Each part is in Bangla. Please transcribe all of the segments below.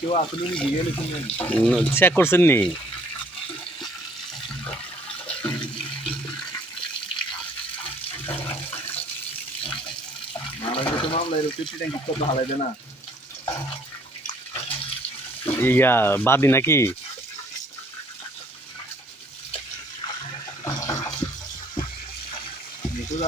কেউ আসলে চেক করছেন নি। ইয়া বাদি নাকি? আসলে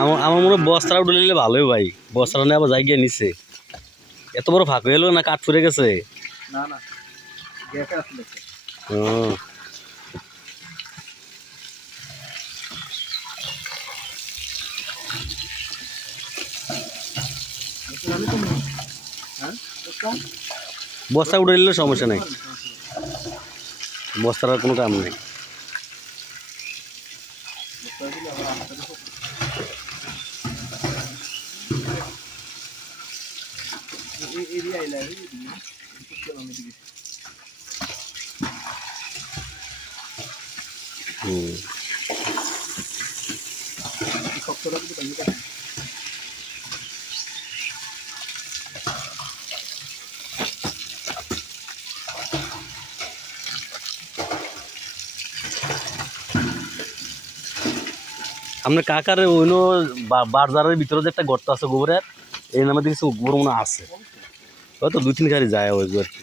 আমার আমার মনে হয় বস্তাটা উঠে নিলে ভালোই ভাই। বস্তাটা নিয়ে আবার যাই গিয়ে নিচে এত বড় ফাঁক হয়ে এলো না কাঠ ফুরে গেছে? না না। বুঝলাম বস্তা উঠে নিলে সমস্যা নেই। বস্তার কোনো কাম নেই। Eriye ileride gidiyor. Çok yalan gidiyor. Hmm. Bir kaptara bir de ben gidelim. আপনার কাকার অন্য বাজারের ভিতরে যে একটা গর্ত আছে গোবরের এই নামে কিছু গোবর মনে আছে। হয়তো দুই তিন গাড়ি যায় ওই আর কি।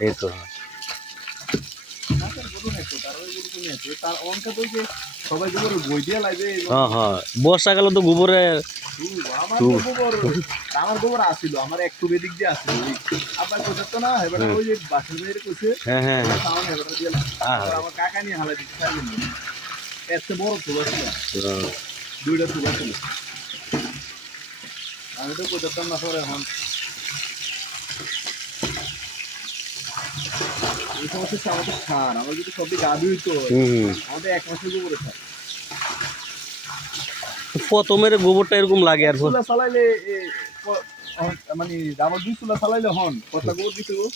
এই তো। হ্যাঁ হ্যাঁ। বর্ষাকালে তো গোবরে আমার গোবর আসিল আমার একটু বেদিক দিয়ে আসিল আবার কোথাও তো না এবার ওই যে বাসের বাইরে কইছে হ্যাঁ হ্যাঁ হ্যাঁ। হ্যাঁ, আমার কাকা নিয়ে হালা দিচ্ছে বড় তুলা ছিল। হ্যাঁ। দুইটা তুলা ছিল। আমি তো কোথাও না পরে এখন। এই সমস্ত হচ্ছে আমাদের সার আমার যদি সবই আমাদের এক মাসের সার প্রথমের গোবরটা এরকম লাগে আর চুলা চালাইলে মানে আমার দুই চুলা চালাইলে হন কতটা গোবর দিতে গো?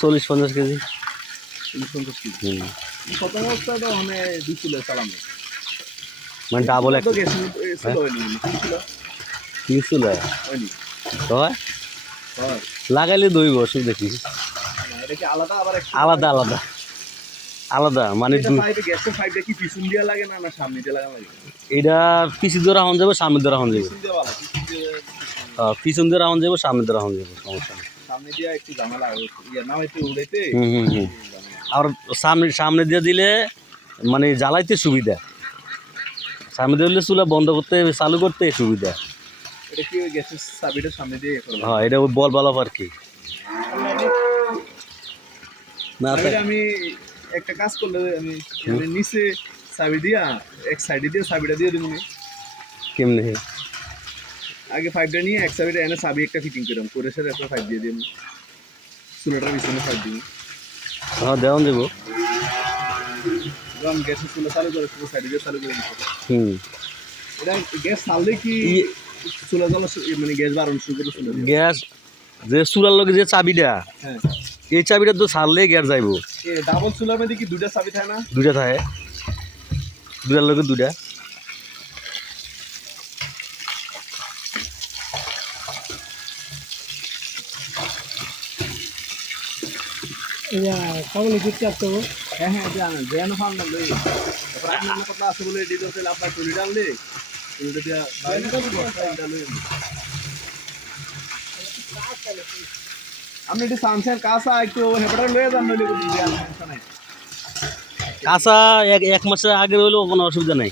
চল্লিশ পঞ্চাশ কেজি। চল্লিশ পঞ্চাশ কেজি। অবস্থায় তো মানে দুই চুলা চালানো মানে ডাবল এক তো গ্যাস ছিল হয়নি তিন চুলা তিন চুলা হয়নি। তো হয়। লাগাইলে দইব অসুখ দেখি। আলাদা আবার আলাদা আলাদা। আলাদা মানে এটা পিছন দিয়ে লাগে না না সামনে দিয়ে লাগা? লাগে এটা পিছি ধরা হন যাবে যাবে। পিছন দিয়ে ভালো পিছন দিয়ে হ্যাঁ, পিছন ধরা হন যাবে সামনে ধরা হন যাবে সমস্যা নেই। সামনে দিয়ে একটু ঝামেলা হুম হুম হুম। আর সামনে সামনে দিয়ে দিলে মানে জ্বালাইতে সুবিধা। সামনে দিয়ে দিলে চুলা বন্ধ করতে চালু করতে সুবিধা। ইয়ে হ্যাঁ এটা ওই বল বলা আর কি। না আমি একটা কাজ করলে আমি নিচে চাবি দিয়া এক সাইডে দিয়ে চাবিটা দিয়ে দেবো। কেমনি? আগে ফাইভটা নিয়ে এক সাইডে এনে চাবি একটা ফিটিং করলাম করে সেটা একটা ফাইভ দিয়ে দিলাম চুলাটার পিছনে ফাইভ দিব। হ্যাঁ দেওয়ান দেবো। যখন গ্যাসের চুলা চালু করে পুরো সাইডে দিয়ে চালু করে দিতে হুম। এটা গ্যাস চাললে কি ই- চুলা মানে গ্যাস যে চুলার লগে যে চাবিটা হ্যাঁ। এই চাবিটা তো ছাড়লেই গ্যাস যাইব। ডাবল চুলার মধ্যে কি দুইটা চাবি থাকে না? দুইটা থাকে। দুটার লগে দুইটা। কেমন ঘুরতে আসতে হবে হ্যাঁ হ্যাঁ জানো যেন ফার্ম না লই তারপর আপনি অন্য কথা আছে বলে দিতে হচ্ছে আপনার টুলি ডাললে টুলিটা দিয়া বাইরে বস্তা এটা লই আপনি একটু সামসেন কাঁচা একটু হেপাটা লয়ে যান নইলে কোনো দেয়া সমস্যা নাই কাঁচা এক এক মাসের আগে হইলেও কোনো অসুবিধা নাই